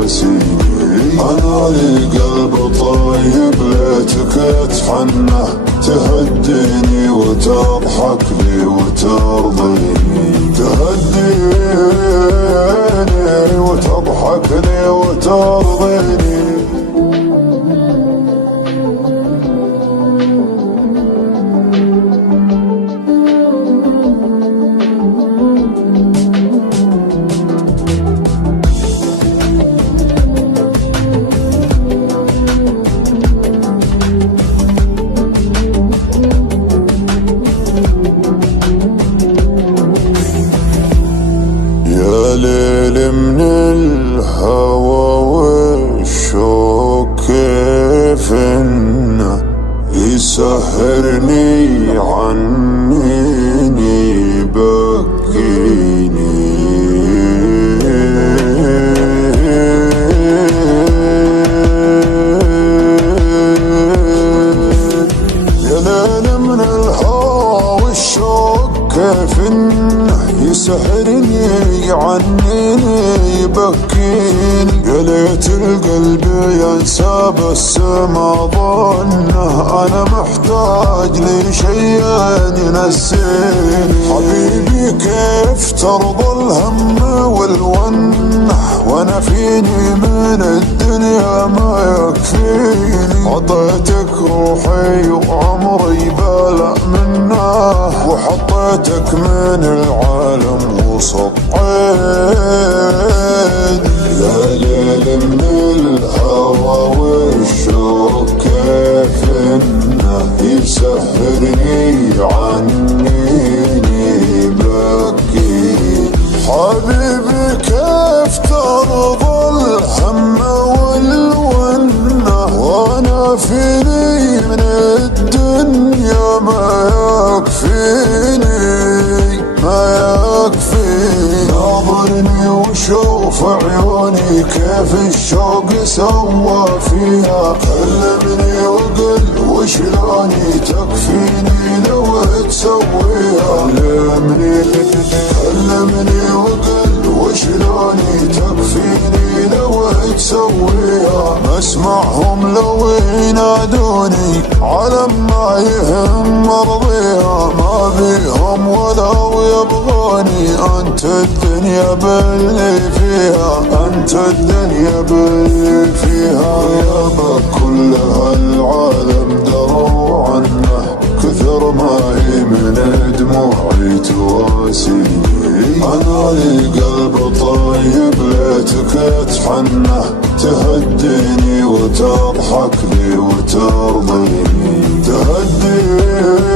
تواسيني. أنا لي قلب طيب ليتك اتحنى، تهديني وتضحك لي وترضيني، تهديني وتضحك لي وترضيني. ليل من الهوى والشوق كيف انه يسهرني عنيني يبكيني. يا ليل من الهوى والشوق كيف انه يسحرني عنيني يبكيني. يا ليت القلب ينسى بس ما ظنه، انا محتاج لشيء ينسيني. حبيبي كيف ترضى الهم والونه، وانا فيني من الدنيا ما يكفيني. عطيتك روحي وعمري بلا منه، وحطيتك من العالم وسط عيني. يا ليل من الهوى والشوق كيف انه يسهرني عنيني يبكيني. حبيبي كيف ترضى الهم والونه، وانا فيني من الدنيا ما يكفيني ما يكفيني. ناظرني وشوف عيوني كيف الشوق سوى فيها. كلمني وقل وشلوني تكفيني لو تسويها. كلمني وقل وشلوني تكفيني لو تسويها. ما اسمعهم لو ينادوني على ما يهم مرضيها. ما بيهم ولو يبغوني، انت الدنيا باللي فيها، انت الدنيا باللي فيها. يابا كل هالعالم دروا عنه، كثر ما هي من دموعي تواسيني. انا لي قلب طيب ليتك اتحنى، تهديني وتضحك لي وترضيني، تهديني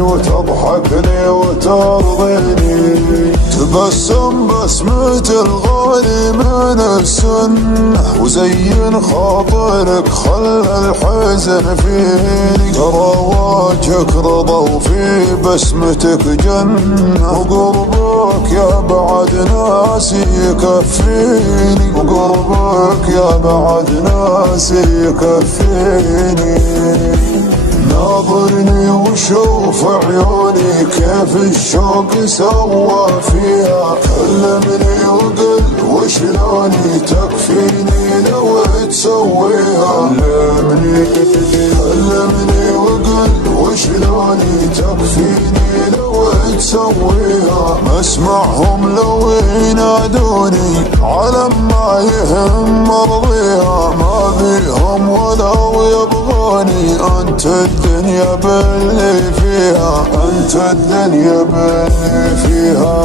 وتضحك لي وترضيني. تبسم بسمة الغالي من السنة، وزين خاطرك خلى الحزن فيني. ترى وجهك رضا وفي بسمتك جنة، وقربك يا بعد ناسي يكفيني. وقربك يا بعد ناسي يكفيني. ناظرني وشوف عيوني كيف الشوق سوى فيها. كلمني وقل وشلوني تكفيني لو تسويها. كلمني وقل وشلوني تكفيني لو تسويها. ما اسمعهم لو ينادوني على ما يهم مرضيها. ما بيهم ولو يبغوني، انت الدنيا باللي فيها، انت الدنيا باللي فيها.